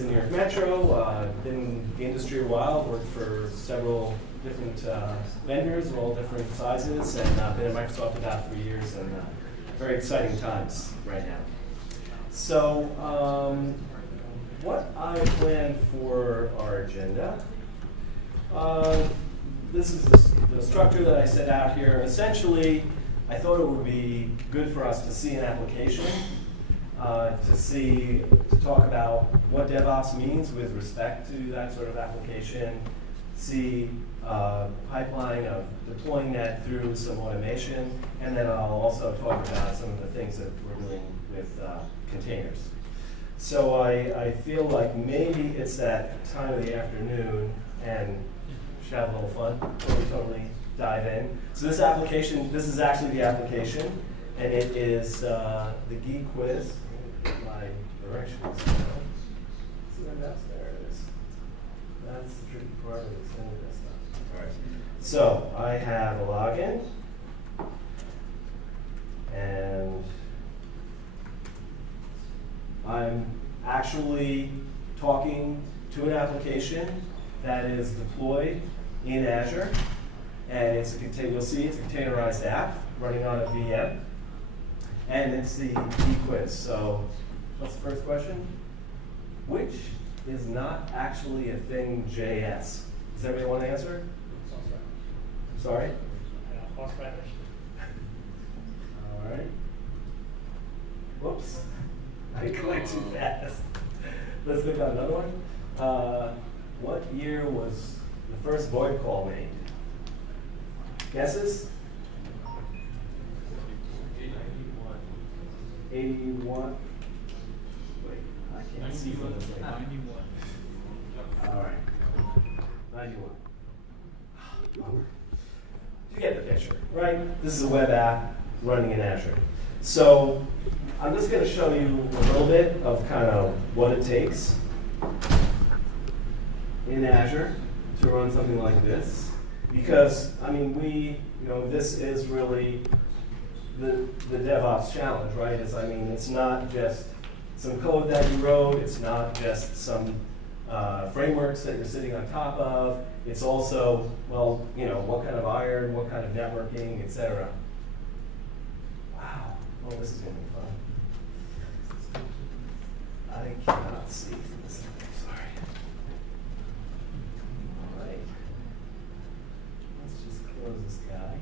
In New York Metro, been in the industry a while, worked for several different vendors of all different sizes, and been at Microsoft about 3 years, and very exciting times right now. So, what I planned for our agenda, this is the structure that I set out here. Essentially, I thought it would be good for us to see an application, to talk about what DevOps means with respect to that sort of application, see pipeline of deploying that through some automation, and then I'll also talk about some of the things that we're doing with containers. So I feel like maybe it's that time of the afternoon, and we should have a little fun before we totally dive in. So this application, this is actually the application, and it is the Geek Quiz. My directions. See my mouse? There it is. That's the tricky part of extending this stuff. All right. So I have a login, and I'm actually talking to an application that is deployed in Azure, and it's a you'll see it's a containerized app running on a VM. And it's the quiz. So, what's the first question? Which is not actually a thing JS? Does everybody want to answer? Sorry? All right. Whoops. I clicked too fast. Let's look at another one. What year was the first void call made? Guesses? 81. Wait, I can't see from this thing. 91. All right. 91. You get the picture, right? This is a web app running in Azure. So I'm just going to show you a little bit of kind of what it takes in Azure to run something like this. Because, I mean, this is really the DevOps challenge, right? It's not just some code that you wrote. It's not just some frameworks that you're sitting on top of. It's also, well, what kind of iron, what kind of networking, etc. Wow. Oh, this is going to be fun. I cannot see from this angle. Sorry. All right. Let's just close this guy.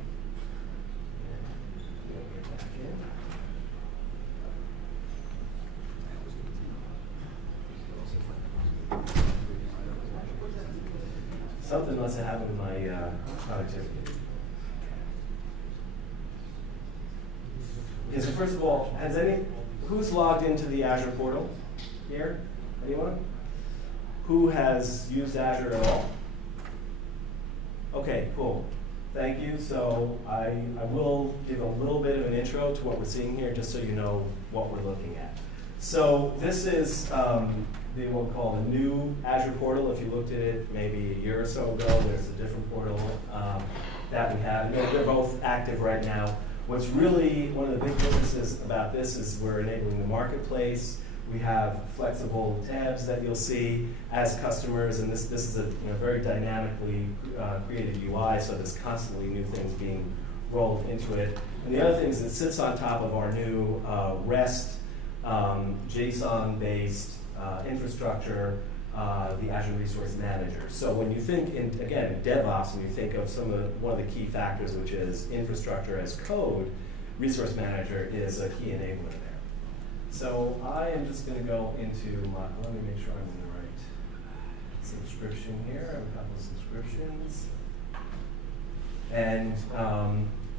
Something must have happened with my productivity. Okay, so first of all, who's logged into the Azure portal here? Anyone? Who has used Azure at all? Okay, cool. Thank you. So I will give a little bit of an intro to what we're seeing here, just so you know what we're looking at. So this is what we call the new Azure portal. If you looked at it maybe a year or so ago, there's a different portal that we have. They're both active right now. What's really one of the big differences about this is we're enabling the marketplace. We have flexible tabs that you'll see as customers, and this is a very dynamically created UI, so there's constantly new things being rolled into it. And the other thing is it sits on top of our new REST JSON-based infrastructure, the Azure Resource Manager. So when you think, in DevOps, when you think of one of the key factors, which is infrastructure as code, Resource Manager is a key enabler there. So I am just going to go into let me make sure I'm in the right subscription here. I have a couple of subscriptions. And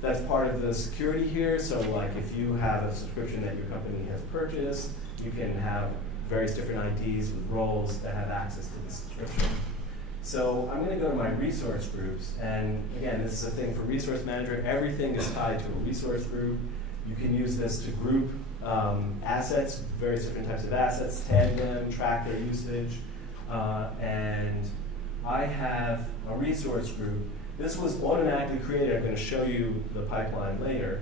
that's part of the security here. So like if you have a subscription that your company has purchased, you can have various different IDs with roles that have access to the subscription. So I'm going to go to my resource groups. And again, this is a thing for Resource Manager. Everything is tied to a resource group. You can use this to group assets, various different types of assets, tag them, track their usage. And I have a resource group. This was automatically created. I'm going to show you the pipeline later.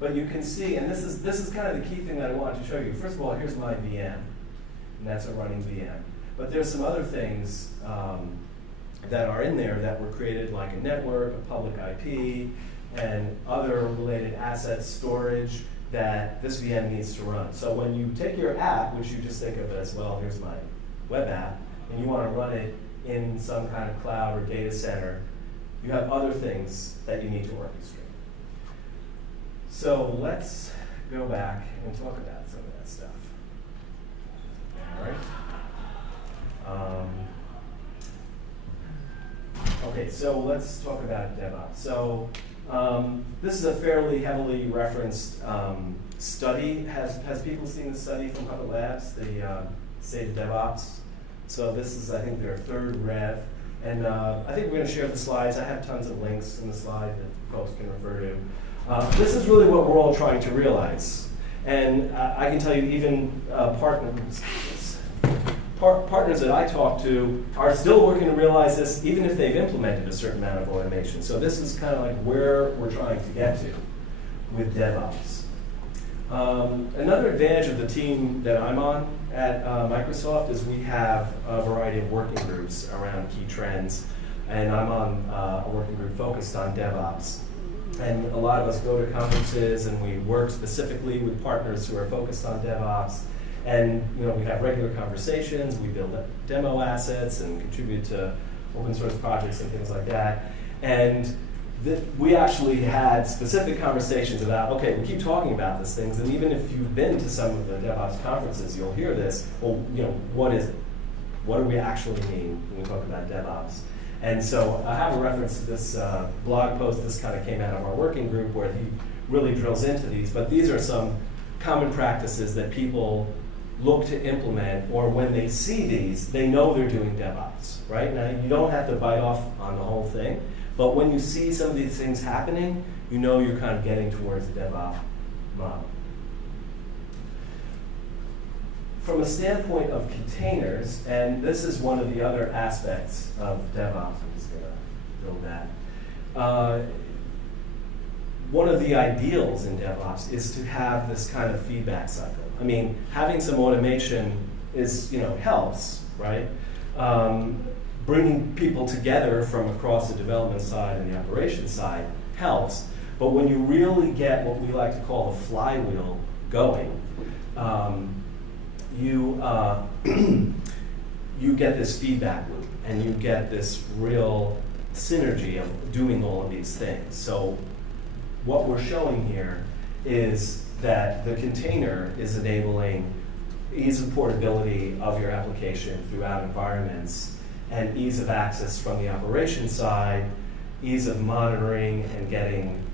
But you can see, and this is kind of the key thing that I wanted to show you. First of all, here's my VM. and that's a running VM. But there's some other things that are in there that were created, like a network, a public IP, and other related assets, storage, that this VM needs to run. So when you take your app, which you just think of as, well, here's my web app, and you want to run it in some kind of cloud or data center, you have other things that you need to orchestrate. So let's go back and talk about some of that stuff. All right. Okay, so let's talk about DevOps. So this is a fairly heavily referenced study. Has people seen the study from Hubbard Labs, the State of DevOps? So this is, I think, their third rev. And I think we're going to share the slides. I have tons of links in the slide that folks can refer to. This is really what we're all trying to realize. And I can tell you, even partners that I talk to are still working to realize this, even if they've implemented a certain amount of automation. So this is kind of like where we're trying to get to with DevOps. Another advantage of the team that I'm on at Microsoft is we have a variety of working groups around key trends, and I'm on a working group focused on DevOps. And a lot of us go to conferences and we work specifically with partners who are focused on DevOps. And we have regular conversations, we build demo assets and contribute to open source projects and things like that. And we actually had specific conversations about, okay, we keep talking about these things, and even if you've been to some of the DevOps conferences, you'll hear this, well, what is it? What do we actually mean when we talk about DevOps? And so I have a reference to this blog post. This kind of came out of our working group where he really drills into these, but these are some common practices that people look to implement, or when they see these, they know they're doing DevOps, right? Now, you don't have to bite off on the whole thing, but when you see some of these things happening, you know you're kind of getting towards the DevOps model. From a standpoint of containers, and this is one of the other aspects of DevOps, I'm just going to build that. One of the ideals in DevOps is to have this kind of feedback cycle. I mean, having some automation is, helps, right? Bringing people together from across the development side and the operations side helps. But when you really get what we like to call the flywheel going, you get this feedback loop, and you get this real synergy of doing all of these things. So what we're showing here is that the container is enabling ease of portability of your application throughout environments, and ease of access from the operation side, ease of monitoring and getting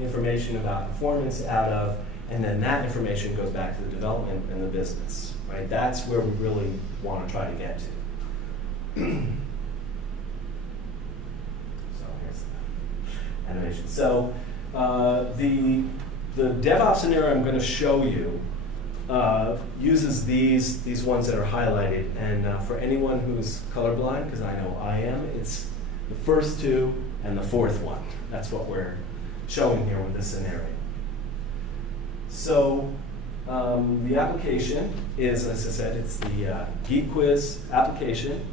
information about performance out of, and then that information goes back to the development and the business, right? That's where we really want to try to get to. So here's the animation. So the DevOps scenario I'm going to show you uses these ones that are highlighted. And for anyone who's colorblind, because I know I am, it's the first two and the fourth one. That's what we're showing here with this scenario. So the application is, as I said, it's the Geek Quiz application.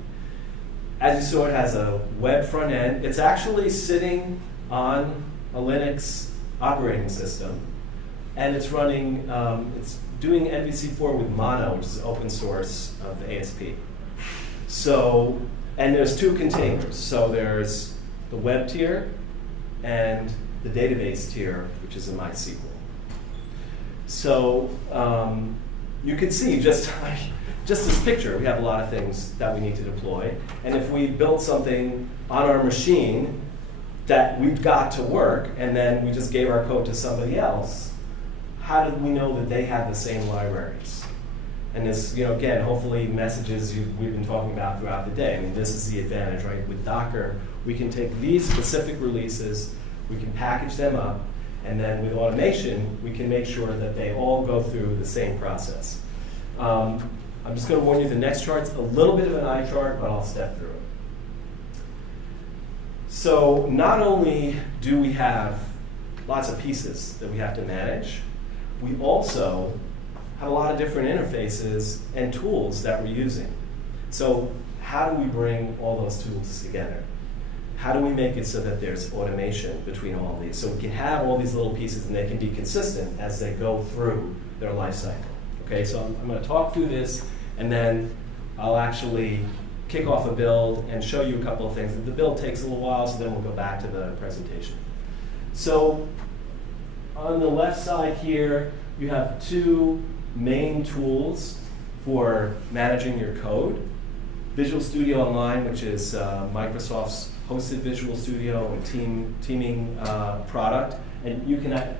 As you saw, it has a web front end. It's actually sitting on a Linux operating system, and it's running, it's doing MVC4 with Mono, which is open source of the ASP. So, and there's two containers. So there's the web tier and the database tier, which is in MySQL. So you can see just this picture, we have a lot of things that we need to deploy. And if we built something on our machine that we've got to work, and then we just gave our code to somebody else, how did we know that they have the same libraries? And this, again, hopefully messages we've been talking about throughout the day. I mean, this is the advantage, right? With Docker, we can take these specific releases, we can package them up, and then with automation, we can make sure that they all go through the same process. I'm just going to warn you, the next chart's a little bit of an eye chart, but I'll step through it. So not only do we have lots of pieces that we have to manage, we also have a lot of different interfaces and tools that we're using. So how do we bring all those tools together? How do we make it so that there's automation between all of these? So we can have all these little pieces and they can be consistent as they go through their life cycle. Okay, so I'm going to talk through this, and then I'll actually kick off a build and show you a couple of things. The build takes a little while, so then we'll go back to the presentation. So on the left side here, you have two main tools for managing your code. Visual Studio Online, which is Microsoft's hosted Visual Studio and teaming product. And you can,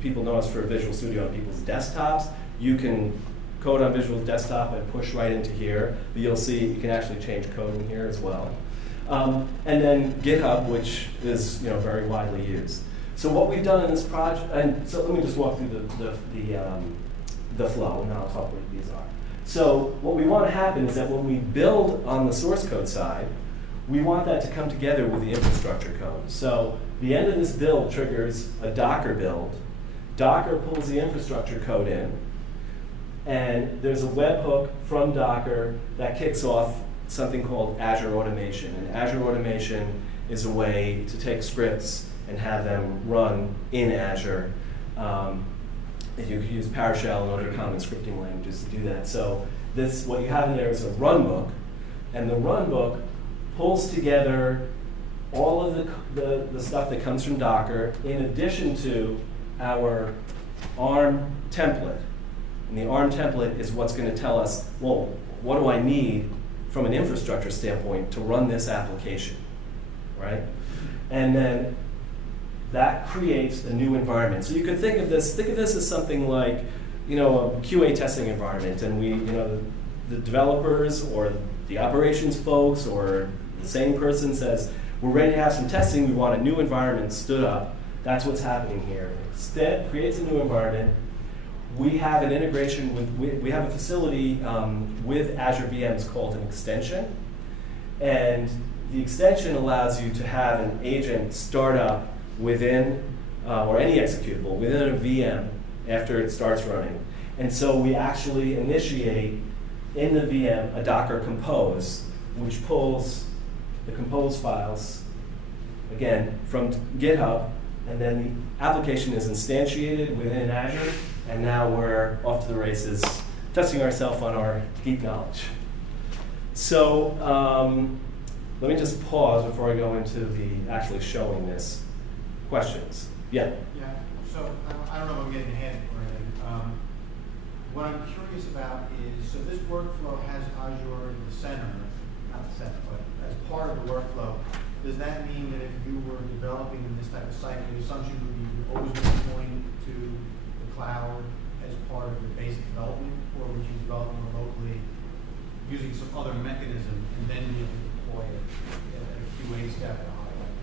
people know us for Visual Studio on people's desktops. You can code on Visual Desktop and push right into here. But you'll see you can actually change code in here as well. And then GitHub, which is very widely used. So what we've done in this project, and so let me just walk through the flow, and then I'll talk what these are. So what we want to happen is that when we build on the source code side, we want that to come together with the infrastructure code. So the end of this build triggers a Docker build. Docker pulls the infrastructure code in, and there's a webhook from Docker that kicks off something called Azure Automation. And Azure Automation is a way to take scripts and have them run in Azure. You can use PowerShell and other common scripting languages to do that. So what you have in there is a runbook, and the runbook pulls together all of the stuff that comes from Docker in addition to our ARM template. And the ARM template is what's going to tell us, well, what do I need from an infrastructure standpoint to run this application, right? And then that creates a new environment. So you could think of this as something like, a QA testing environment, and the developers or the operations folks or the same person says, we're ready to have some testing, we want a new environment stood up. That's what's happening here. Instead, creates a new environment. We have an integration we have a facility with Azure VMs called an extension. And the extension allows you to have an agent start up within, or any executable, within a VM after it starts running. And so we actually initiate in the VM a Docker compose, which pulls the compose files, again, from GitHub, and then the application is instantiated within Azure, and now we're off to the races, testing ourselves on our geek knowledge. So let me just pause before I go into the actually showing this. Questions? Yeah? Yeah, so I don't know if I'm getting ahead or anything. What I'm curious about is, so this workflow has Azure in the center, not the center, but as part of the workflow. Does that mean that if you were developing in this type of site, the assumption would be you always be deploying to the cloud as part of your basic development, or would you develop more locally using some other mechanism and then be able to deploy it at a QA step at a high level?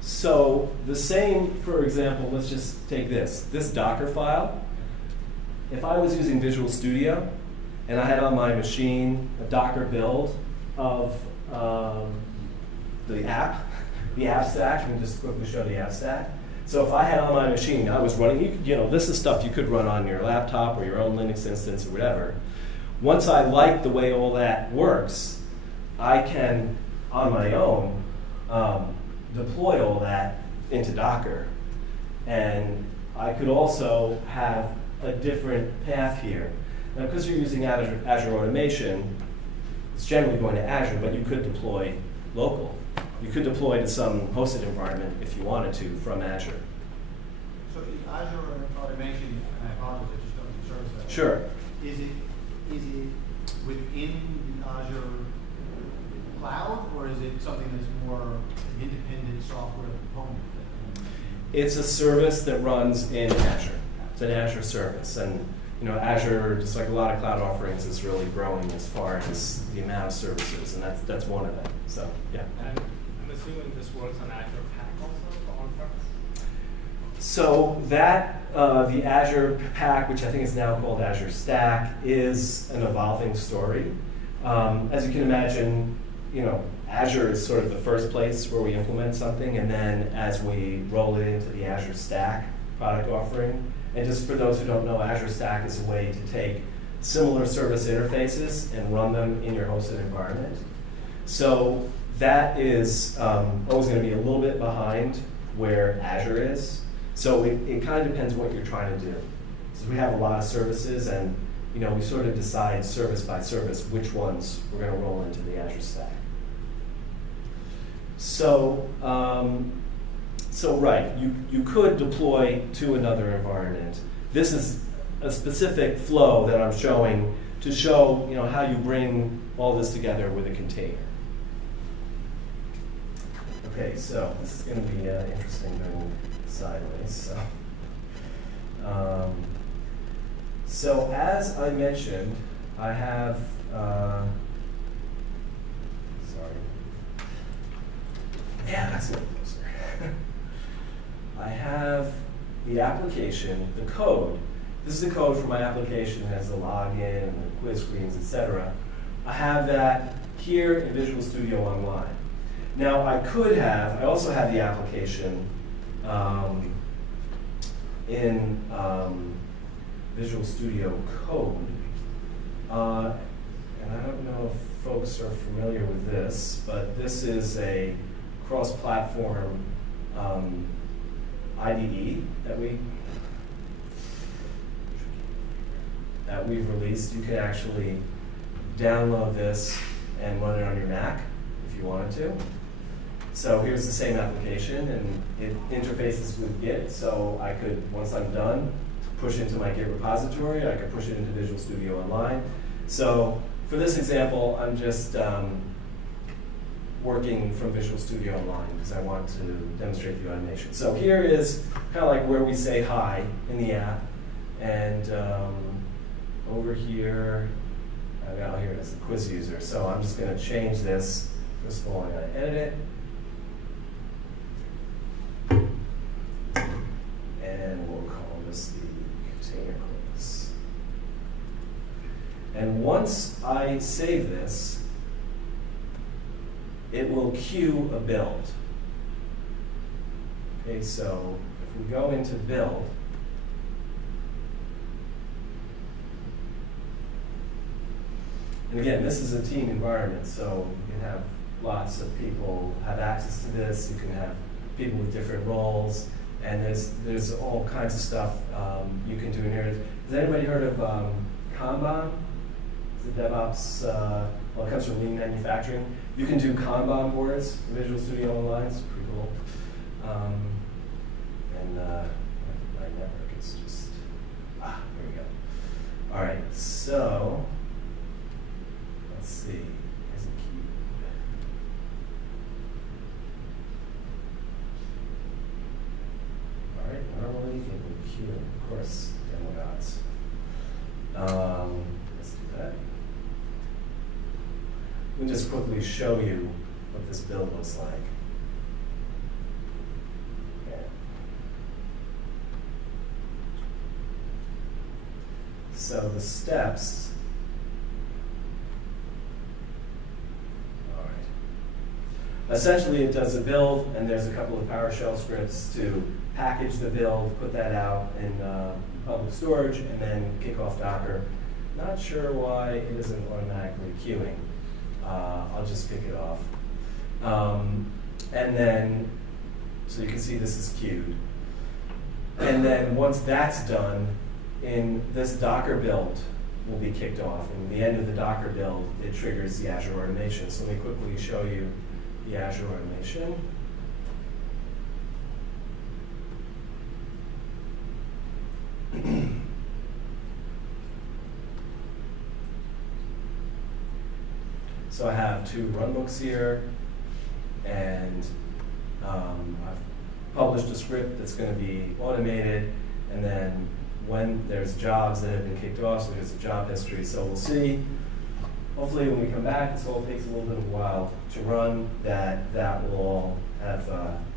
So the same, for example, let's just take this Docker file. If I was using Visual Studio and I had on my machine a Docker build of the app stack, we can just quickly show the app stack. So if I had on my machine, I was running, this is stuff you could run on your laptop or your own Linux instance or whatever. Once I like the way all that works, I can, on my own, deploy all that into Docker. And I could also have a different path here. Now, because you're using Azure Automation, it's generally going to Azure, but you could deploy local. You could deploy to some hosted environment if you wanted to from Azure. So Azure Automation, and I apologize, I just don't do service that. Sure. Is it within Azure cloud, or is it something that's more independent software component? It's a service that runs in Azure. It's an Azure service, and Azure, just like a lot of cloud offerings, is really growing as far as the amount of services, and that's one of them. So yeah. And I'm assuming this works on Azure Pack also for on-premise. So that the Azure Pack, which I think is now called Azure Stack, is an evolving story. As you can imagine, Azure is sort of the first place where we implement something, and then as we roll it into the Azure Stack product offering, And just for those who don't know, Azure Stack is a way to take similar service interfaces and run them in your hosted environment. So that is always going to be a little bit behind where Azure is. So it kind of depends what you're trying to do. So we have a lot of services, and we sort of decide service by service which ones we're going to roll into the Azure Stack. So, right, you could deploy to another environment. This is a specific flow that I'm showing to show how you bring all this together with a container. Okay, so this is going to be interesting going sideways. So as I mentioned, I have, yeah, that's a little closer. I have the application, the code. This is the code for my application. It has the login and the quiz screens, etc. I have that here in Visual Studio Online. Now I also have the application in Visual Studio Code. And I don't know if folks are familiar with this, but this is a cross-platform IDE that we've released. You can actually download this and run it on your Mac if you wanted to. So here's the same application, and it interfaces with Git. So I could, once I'm done, push into my Git repository. I could push it into Visual Studio Online. So for this example, I'm just working from Visual Studio Online because I want to demonstrate the automation. So here is kind of like where we say hi in the app. And over here, here it is, the quiz user. So I'm just going to change this. First of all, I'm going to edit it. And we'll call this the container quiz. And once I save this, it will queue a build. Okay, so if we go into build, and again, this is a team environment, so you can have lots of people have access to this. You can have people with different roles, and there's all kinds of stuff you can do in here. Has anybody heard of Kanban? It's the DevOps, well, it comes from lean manufacturing. You can do Kanban boards in Visual Studio Online. It's pretty cool. And my network is just, here we go. All right, so let's see. Here's a cube. All right, normally it would queue, of course, demo gods. Let's do that. Let me just quickly show you what this build looks like. Okay. So the steps. All right. Essentially, it does a build, and there's a couple of PowerShell scripts to package the build, put that out in public storage, and then kick off Docker. Not sure why it isn't automatically queuing. I'll just kick it off. And then, so you can see this is queued. And then once that's done, in this Docker build will be kicked off. And at the end of the Docker build, it triggers the Azure automation. So let me quickly show you the Azure automation. So I have two runbooks here, and I've published a script that's going to be automated, and then when there's jobs that have been kicked off, so there's a job history. So we'll see. Hopefully when we come back, this all takes a little bit of a while to run, that will all have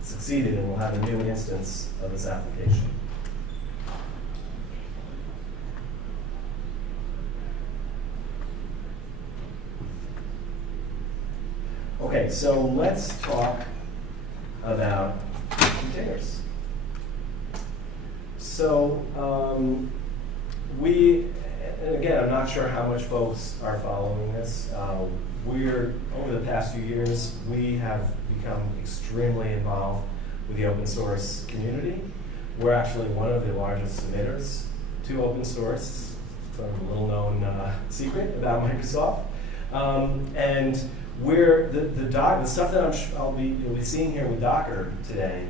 succeeded, and we'll have a new instance of this application. Okay, so let's talk about containers. So we, and again, I'm not sure how much folks are following this. Over the past few years, we have become extremely involved with the open source community. We're actually one of the largest submitters to open source, sort of a little known secret about Microsoft. And we're, the stuff that you'll be seeing here with Docker today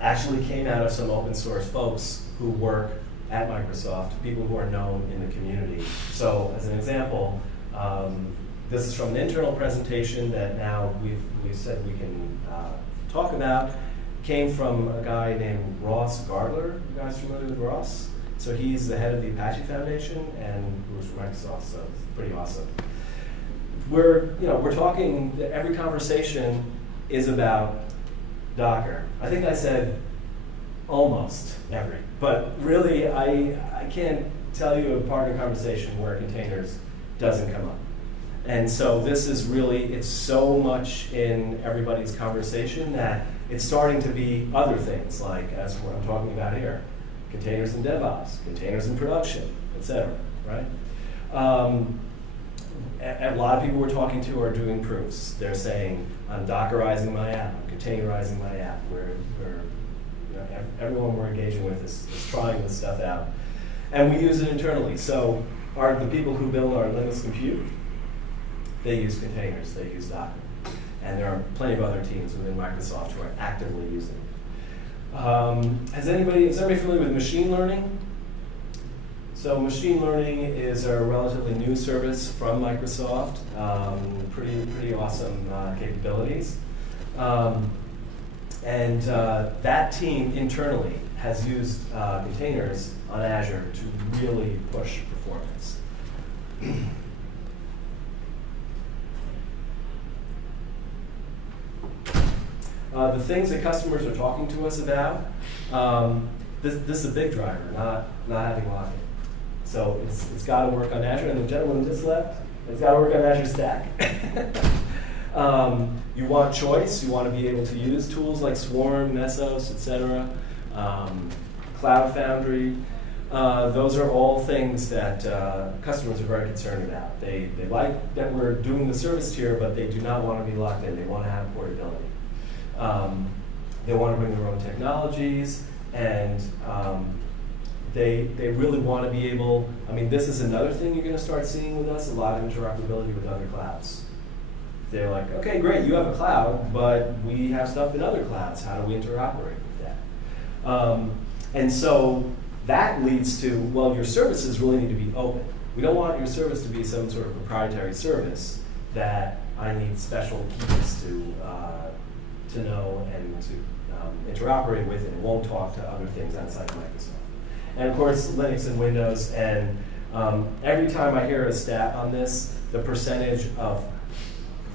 actually came out of some open source folks who work at Microsoft, people who are known in the community. So as an example, this is from an internal presentation that now we've said we can talk about. Came from a guy named Ross Gardler. You guys familiar with Ross? So he's the head of the Apache Foundation and works for Microsoft, so it's pretty awesome. We're talking, every conversation is about Docker. I think I said almost every, but really I can't tell you a part of the conversation where containers doesn't come up. And so this is really, it's so much in everybody's conversation that it's starting to be other things, like as what I'm talking about here, containers in DevOps, containers in production, et cetera, right? A lot of people we're talking to are doing proofs. They're saying, I'm Dockerizing my app, I'm containerizing my app. Everyone we're engaging with is trying this stuff out. And we use it internally. So the people who build our Linux compute, they use containers, they use Docker. And there are plenty of other teams within Microsoft who are actively using it. Is everybody familiar with machine learning? So machine learning is a relatively new service from Microsoft, pretty awesome capabilities. And that team internally has used containers on Azure to really push performance. The things that customers are talking to us about, this is a big driver, not having lock-in. So it's got to work on Azure, and the gentleman just left, it's got to work on Azure Stack. You want choice, you want to be able to use tools like Swarm, Mesos, etc. Cloud Foundry. Those are all things that customers are very concerned about. They like that we're doing the service tier, but they do not want to be locked in. They want to have portability. They want to bring their own technologies, and they really want to be able, this is another thing you're going to start seeing with us, a lot of interoperability with other clouds. They're like, okay, great, you have a cloud, but we have stuff in other clouds. How do we interoperate with that? And so that leads to, well, your services really need to be open. We don't want your service to be some sort of proprietary service that I need special keys to know and to interoperate with, and it won't talk to other things outside of Microsoft. And of course, Linux and Windows, and every time I hear a stat on this, the percentage of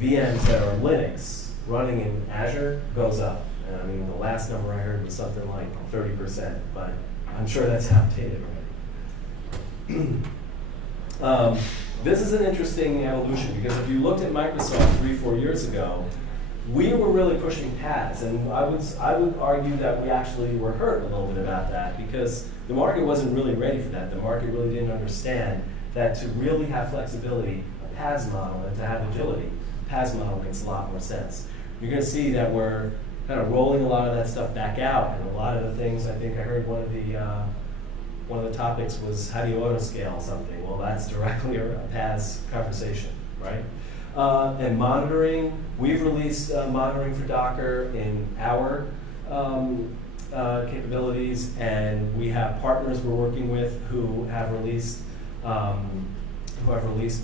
VMs that are Linux running in Azure goes up. And the last number I heard was something like 30%, but I'm sure that's outdated already. This is an interesting evolution, because if you looked at Microsoft 3-4 years ago, we were really pushing PaaS, and I would argue that we actually were hurt a little bit about that, because the market wasn't really ready for that. The market really didn't understand that to really have flexibility, a PaaS model, and to have agility, a PaaS model makes a lot more sense. You're going to see that we're kind of rolling a lot of that stuff back out, and a lot of the things, I think I heard one of the topics was, how do you auto-scale something? Well, that's directly a PaaS conversation, right? And monitoring, we've released monitoring for Docker in our capabilities, and we have partners we're working with who have released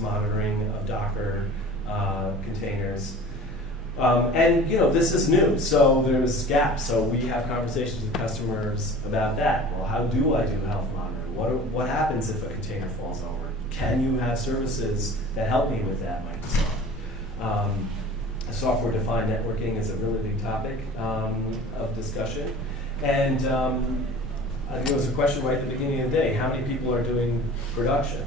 monitoring of Docker containers. And this is new, so there's gaps. So we have conversations with customers about that. Well, how do I do health monitoring? What happens if a container falls over? Can you have services that help me with that, Microsoft? Software-defined networking is a really big topic of discussion. And I think it was a question right at the beginning of the day, how many people are doing production?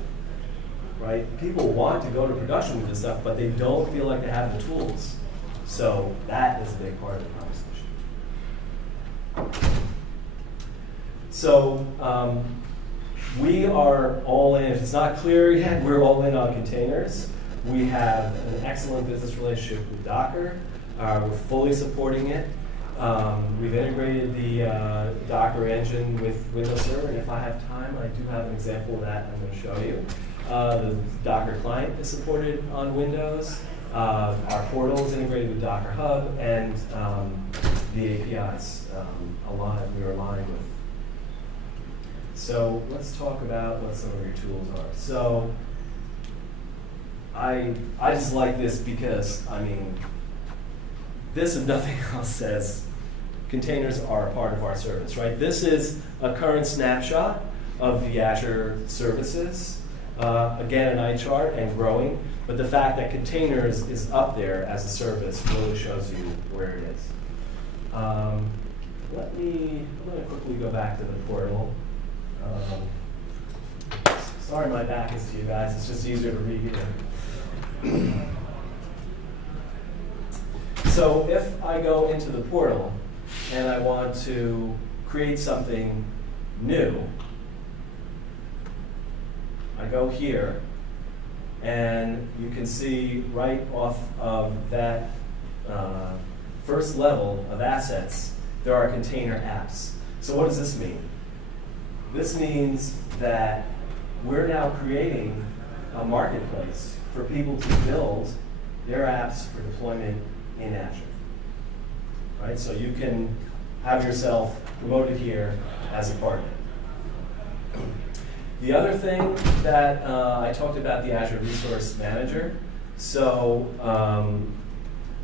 Right? People want to go to production with this stuff, but they don't feel like they have the tools. So that is a big part of the conversation. So we are all in. If it's not clear yet, we're all in on containers. We have an excellent business relationship with Docker. We're fully supporting it. We've integrated the Docker engine with Windows Server, and if I have time, I do have an example of that I'm going to show you. The Docker client is supported on Windows. Our portal is integrated with Docker Hub, and the APIs we're aligned with. So let's talk about what some of your tools are. So I just like this because, I mean, this, if nothing else, says containers are a part of our service, right? This is a current snapshot of the Azure services. Again, an eye chart and growing, but the fact that containers is up there as a service really shows you where it is. I'm going to quickly go back to the portal. Sorry my back is to you guys, it's just easier to read here. So if I go into the portal and I want to create something new, I go here, and you can see right off of that first level of assets, there are container apps. So what does this mean? This means that we're now creating a marketplace for people to build their apps for deployment in Azure. Right? So you can have yourself promoted here as a partner. The other thing that I talked about, the Azure Resource Manager. So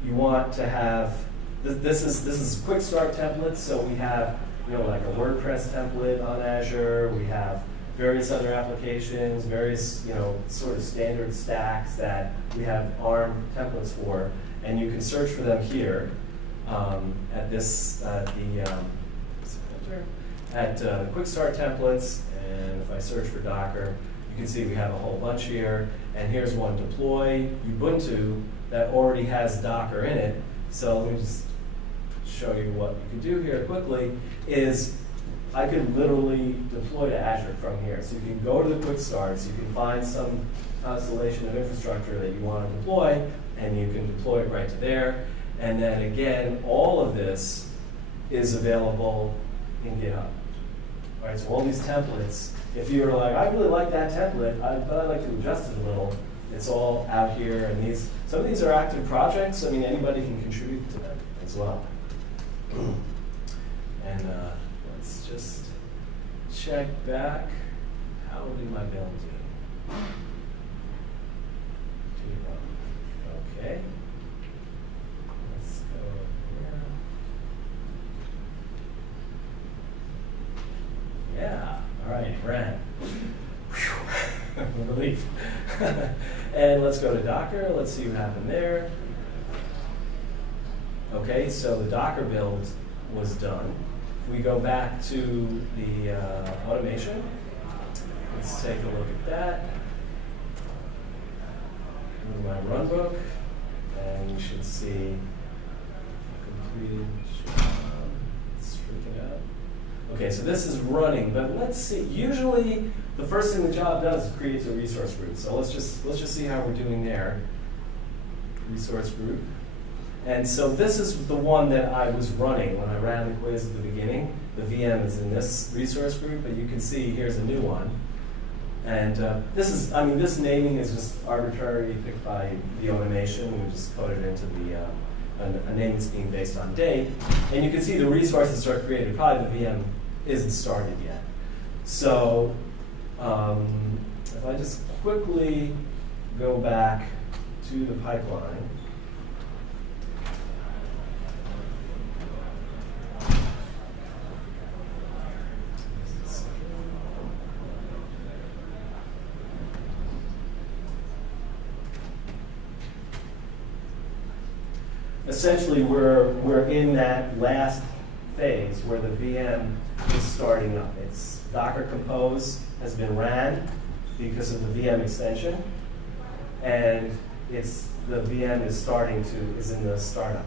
you want to have this is QuickStart Templates. So we have like a WordPress template on Azure. We have various other applications, various sort of standard stacks that we have ARM templates for, and you can search for them here at QuickStart Templates. And if I search for Docker, you can see we have a whole bunch here. And here's one, deploy Ubuntu, that already has Docker in it. So let me just show you what you can do here quickly. Is I could literally deploy to Azure from here. So you can go to the quick starts, you can find some constellation of infrastructure that you want to deploy, and you can deploy it right to there. And then again, all of this is available in GitHub. All right, so all these templates, if you're like, I really like that template, but I'd like to adjust it a little, it's all out here. And some of these are active projects. I mean, anybody can contribute to them as well. And let's just check back. How did my build do? Okay. Let's go here. Yeah. All right, ran. Relief. And let's go to Docker. Let's see what happened there. Okay, so the Docker build was done. If we go back to the automation, let's take a look at that. Move my runbook, and you should see completed job. It's freaking out. Okay, so this is running, but let's see. Usually, the first thing the job does is creates a resource group. So let's just see how we're doing there. Resource group. And so this is the one that I was running when I ran the quiz at the beginning. The VM is in this resource group, but you can see here's a new one. And this naming is just arbitrary, picked by the automation. We just put it into a name that's being based on date. And you can see the resources are created. Probably the VM isn't started yet. So if I just quickly go back to the pipeline. Essentially, we're in that last phase where the VM is starting up. It's Docker Compose has been ran because of the VM extension, and the VM is in the startup.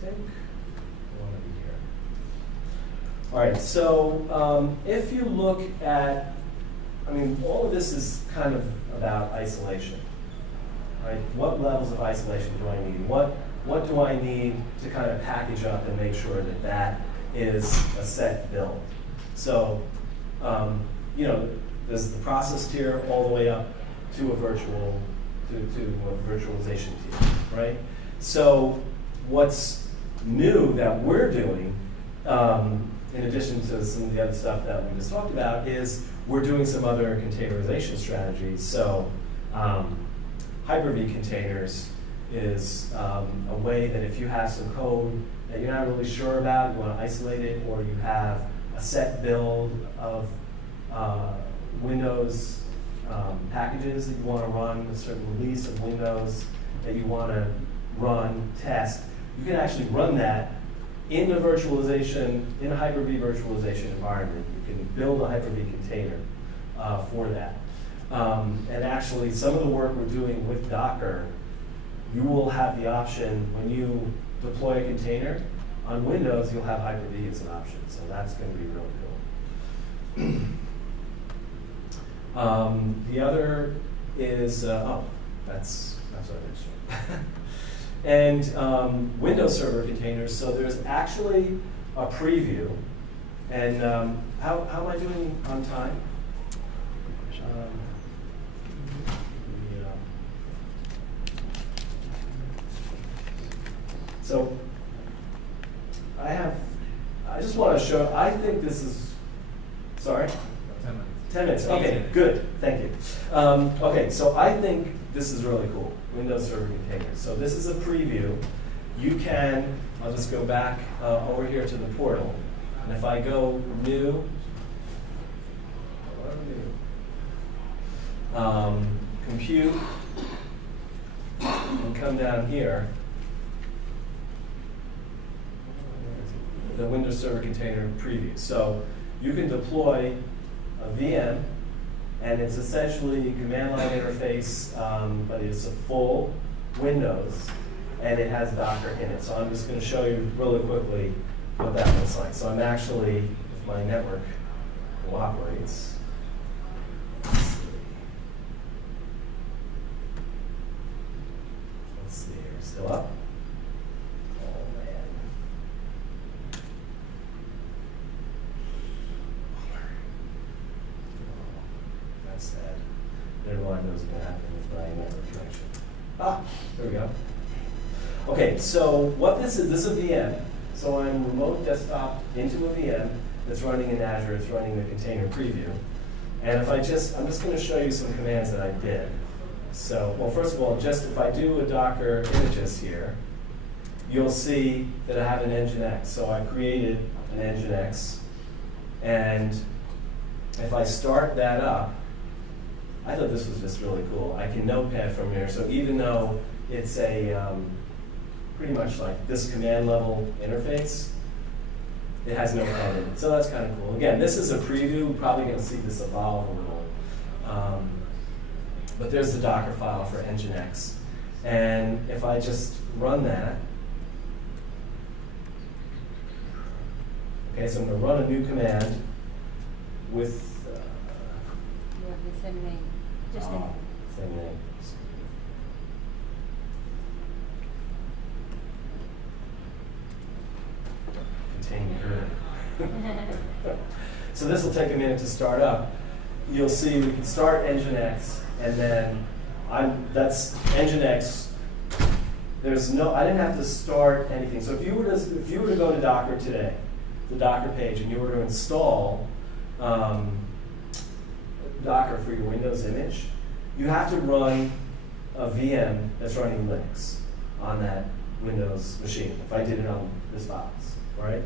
think I want to be here. All right, so if you look at, I mean, all of this is kind of about isolation, right? What levels of isolation do I need? What do I need to kind of package up and make sure that that is a set build? So, you know, there's the process tier all the way up to a virtual, to a virtualization tier, right? So what's new that we're doing, in addition to some of the other stuff that we just talked about, is we're doing some other containerization strategies. So HyperV Containers is a way that if you have some code that you're not really sure about, you want to isolate it, or you have a set build of Windows packages that you want to run, a certain release of Windows that you want to run, test, you can actually run that in the virtualization, in a HyperV virtualization environment. You can build a HyperV container for that. And actually, some of the work we're doing with Docker, you will have the option when you deploy a container on Windows, you'll have HyperV as an option. So that's going to be really cool. The other is, that's what I mentioned. And Windows Server containers. So there's actually a preview. And how am I doing on time? So I just want to show, I think this is, sorry? 10 minutes. 10 minutes, okay, good, thank you. Okay, so I think this is really cool, Windows Server Containers. So this is a preview. You can, I'll just go back over here to the portal, and if I go new, compute, and come down here, the Windows Server Container preview. So you can deploy a VM, and it's essentially a command line interface, but it's a full Windows, and it has Docker in it. So I'm just going to show you really quickly what that looks like. So I'm actually, if my network cooperates, let's see here, still up? Oh man. That's sad. Never mind, what's going to happen with my network connection. Ah, there we go. Okay, so what this is a VM. So I'm remote desktop into a VM that's running in Azure. It's running the container preview. And if I'm just going to show you some commands that I did. So, well, first of all, just if I do a Docker images here, you'll see that I have an Nginx. So I created an Nginx. And if I start that up, I thought this was just really cool. I can notepad from here. So even though it's a pretty much like this command level interface, it has notepad in it. So that's kind of cool. Again, this is a preview. We're probably going to see this evolve a little. But there's the Docker file for Nginx. And if I just run that, okay, so I'm going to run a new command with You have the same name. Just name. same name. Contain good. So this will take a minute to start up. You'll see we can start Nginx, and then that's Nginx. There's no, I didn't have to start anything. So if you were to go to Docker today, the Docker page, and you were to install Docker for your Windows image, you have to run a VM that's running Linux on that Windows machine. If I did it on this box, right?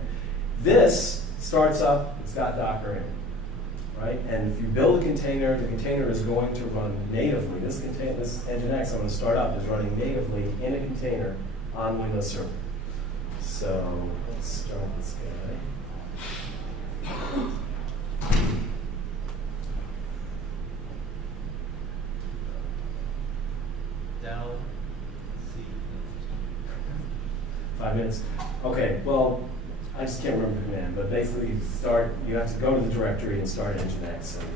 This starts up, it's got Docker in it, right? And if you build a container, the container is going to run natively. This Nginx I'm going to start up is running natively in a container on Windows Server. So let's start this guy. 5 minutes. Okay, well, I just can't remember the command, but basically you have to go to the directory and start Nginx. And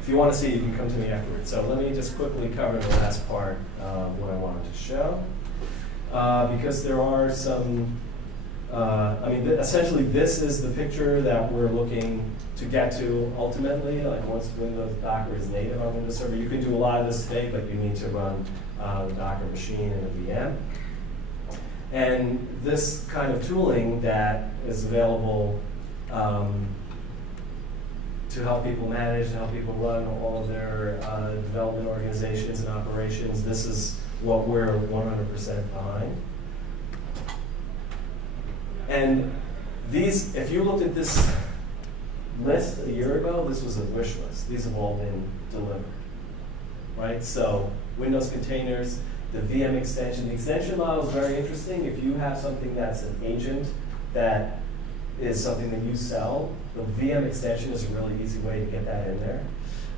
if you want to see, you can come to me afterwards. So let me just quickly cover the last part of what I wanted to show. Because there are some, essentially this is the picture that we're looking to get to ultimately, like once Windows Docker is native on Windows Server. You can do a lot of this today, but you need to run the Docker machine in a VM. And this kind of tooling that is available to help people manage, to help people run all of their development organizations and operations, this is what we're 100% behind. And these, if you looked at this list a year ago, this was a wish list. These have all been delivered, right? So Windows containers, the VM extension. The extension model is very interesting. If you have something that's an agent that is something that you sell, the VM extension is a really easy way to get that in there.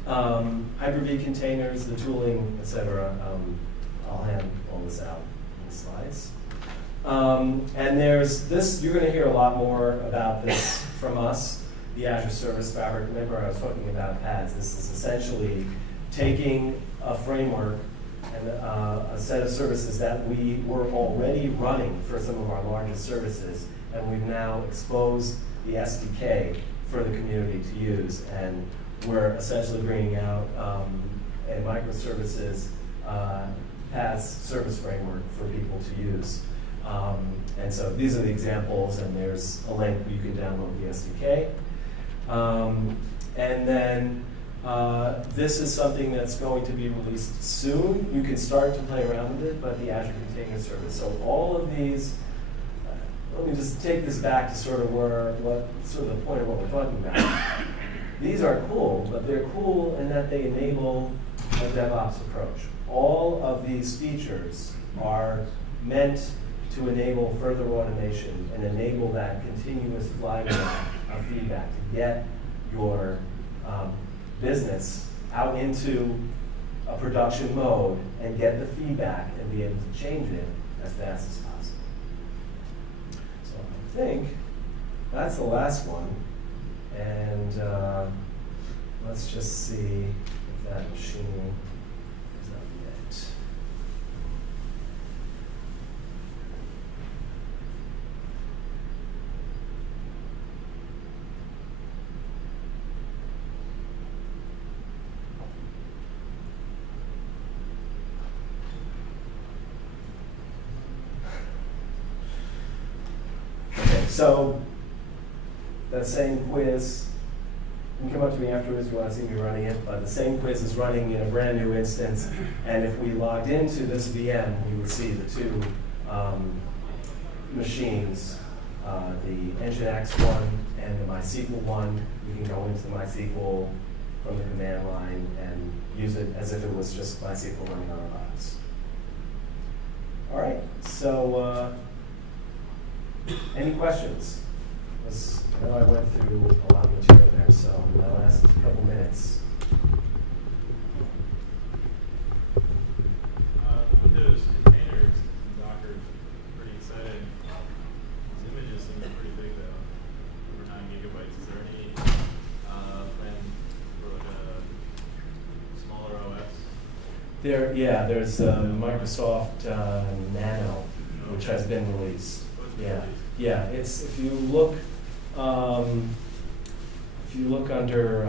HyperV containers, the tooling, etc. I'll hand all this out in the slides. And there's this, you're going to hear a lot more about this from us, the Azure Service Fabric. Remember I was talking about PADs. This is essentially taking a framework and a set of services that we were already running for some of our largest services, and we've now exposed the SDK for the community to use. And we're essentially bringing out a microservices PaaS service framework for people to use. And so these are the examples, and there's a link where you can download the SDK. And then this is something that's going to be released soon. You can start to play around with it, but the Azure Container Service. So all of these, let me just take this back to sort of the point of what we're talking about. These are cool, but they're cool in that they enable a DevOps approach. All of these features are meant to enable further automation and enable that continuous flywheel of feedback to get your business out into a production mode and get the feedback and be able to change it as fast as possible. So I think that's the last one. And let's just see if that machine is up yet. So that same quiz, you can come up to me afterwards if you want to see me running it, but the same quiz is running in a brand new instance, and if we logged into this VM, we would see the two machines, the Nginx one and the MySQL one. You can go into the MySQL from the command line and use it as if it was just MySQL running on a box. All right, so any questions? I know I went through a lot of material there, so in my last couple minutes. Windows containers, Docker is pretty exciting. These images seem pretty big though, over 9 gigabytes. Is there any plan for like a smaller OS? There's Microsoft Nano, which has been released. Yeah. It's if you look under,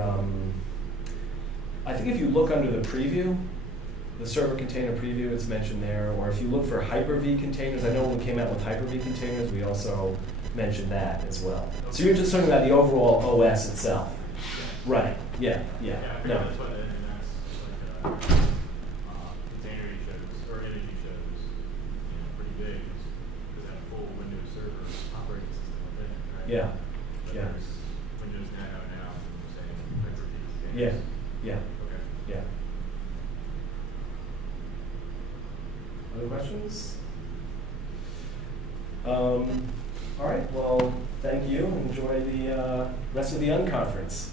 I think if you look under the preview, the server container preview, it's mentioned there. Or if you look for HyperV containers, I know when we came out with HyperV containers, we also mentioned that as well. So you're just talking about the overall OS itself, right? Yeah. I figured that's what Nginx container shows or energy shows, pretty big. Windows Server operating system within it, right? Yeah. There's Windows Nano now, saying HyperV Yeah. Okay. Yeah. Other questions? All right. Well, thank you. Enjoy the rest of the unconference.